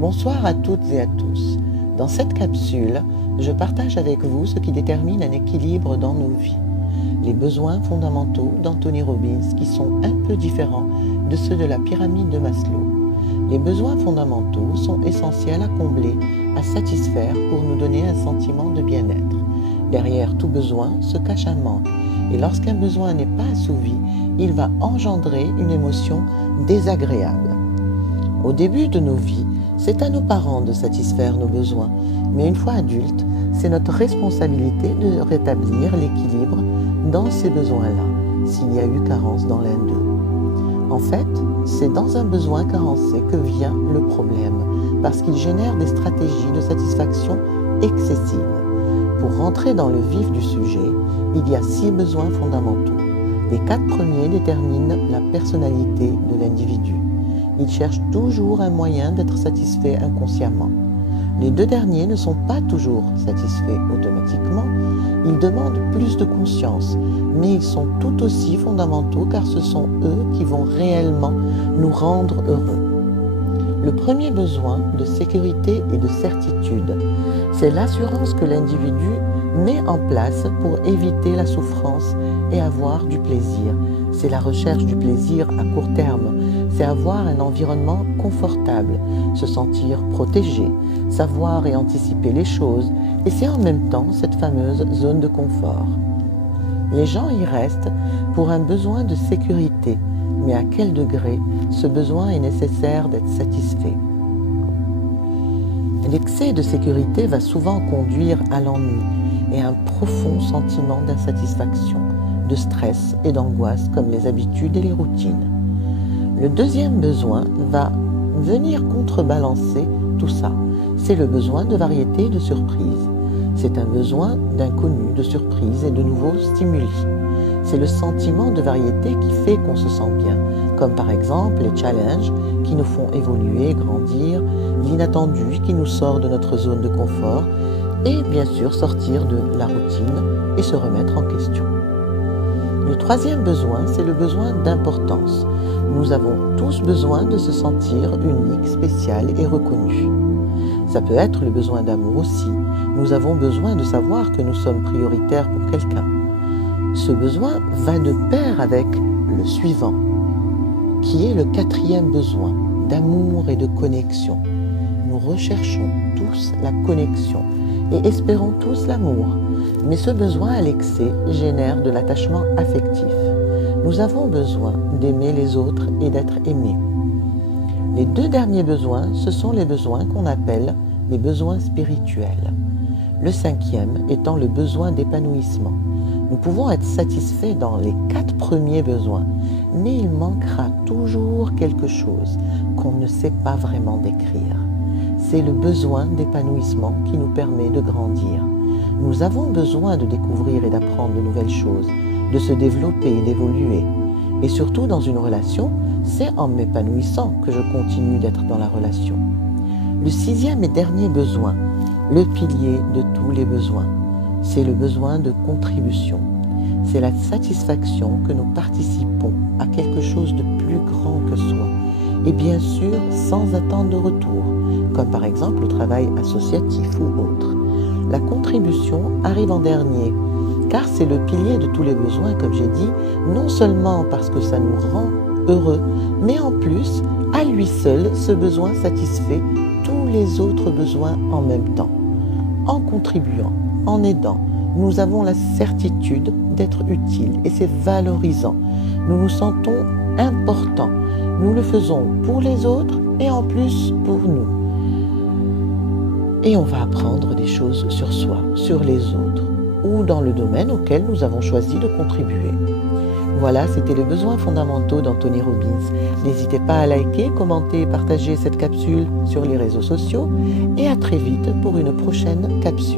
Bonsoir à toutes et à tous. Dans cette capsule, je partage avec vous ce qui détermine un équilibre dans nos vies. Les besoins fondamentaux d'Anthony Robbins qui sont un peu différents de ceux de la pyramide de Maslow. Les besoins fondamentaux sont essentiels à combler, à satisfaire pour nous donner un sentiment de bien-être. Derrière tout besoin se cache un manque et lorsqu'un besoin n'est pas assouvi, il va engendrer une émotion désagréable. Au début de nos vies, c'est à nos parents de satisfaire nos besoins, mais une fois adultes, c'est notre responsabilité de rétablir l'équilibre dans ces besoins-là, s'il y a eu carence dans l'un d'eux. En fait, c'est dans un besoin carencé que vient le problème, parce qu'il génère des stratégies de satisfaction excessives. Pour rentrer dans le vif du sujet, il y a 6 besoins fondamentaux. Les 4 premiers déterminent la personnalité de l'individu. Il cherche toujours un moyen d'être satisfait inconsciemment. Les 2 derniers ne sont pas toujours satisfaits automatiquement. Ils demandent plus de conscience, mais ils sont tout aussi fondamentaux car ce sont eux qui vont réellement nous rendre heureux. Le premier besoin de sécurité et de certitude, c'est l'assurance que l'individu met en place pour éviter la souffrance et avoir du plaisir. C'est la recherche du plaisir à court terme, c'est avoir un environnement confortable, se sentir protégé, savoir et anticiper les choses, et c'est en même temps cette fameuse zone de confort. Les gens y restent pour un besoin de sécurité, mais à quel degré ce besoin est nécessaire d'être satisfait? L'excès de sécurité va souvent conduire à l'ennui et à un profond sentiment d'insatisfaction, de stress et d'angoisse comme les habitudes et les routines. Le deuxième besoin va venir contrebalancer tout ça. C'est le besoin de variété et de surprise. C'est un besoin d'inconnu, de surprise et de nouveaux stimuli. C'est le sentiment de variété qui fait qu'on se sent bien, comme par exemple les challenges qui nous font évoluer, grandir, l'inattendu qui nous sort de notre zone de confort et bien sûr sortir de la routine et se remettre en question. Le troisième besoin, c'est le besoin d'importance. Nous avons tous besoin de se sentir unique, spécial et reconnu. Ça peut être le besoin d'amour aussi. Nous avons besoin de savoir que nous sommes prioritaires pour quelqu'un. Ce besoin va de pair avec le suivant, qui est le 4e besoin, d'amour et de connexion. Nous recherchons tous la connexion et espérons tous l'amour. Mais ce besoin à l'excès génère de l'attachement affectif. Nous avons besoin d'aimer les autres et d'être aimés. Les 2 derniers besoins, ce sont les besoins qu'on appelle les besoins spirituels. Le 5e étant le besoin d'épanouissement. Nous pouvons être satisfaits dans les 4 premiers besoins, mais il manquera toujours quelque chose qu'on ne sait pas vraiment décrire. C'est le besoin d'épanouissement qui nous permet de grandir. Nous avons besoin de découvrir et d'apprendre de nouvelles choses, de se développer et d'évoluer. Et surtout dans une relation, c'est en m'épanouissant que je continue d'être dans la relation. Le 6e et dernier besoin, le pilier de tous les besoins, c'est le besoin de contribution. C'est la satisfaction que nous participons à quelque chose de plus grand que soi. Et bien sûr, sans attendre de retour, comme par exemple le travail associatif ou autre. La contribution arrive en dernier, car c'est le pilier de tous les besoins, comme j'ai dit, non seulement parce que ça nous rend heureux, mais en plus, à lui seul, ce besoin satisfait tous les autres besoins en même temps. En contribuant, en aidant, nous avons la certitude d'être utiles et c'est valorisant. Nous nous sentons importants. Nous le faisons pour les autres et en plus pour nous. Et on va apprendre des choses sur soi, sur les autres, ou dans le domaine auquel nous avons choisi de contribuer. Voilà, c'était les besoins fondamentaux d'Anthony Robbins. N'hésitez pas à liker, commenter et partager cette capsule sur les réseaux sociaux. Et à très vite pour une prochaine capsule.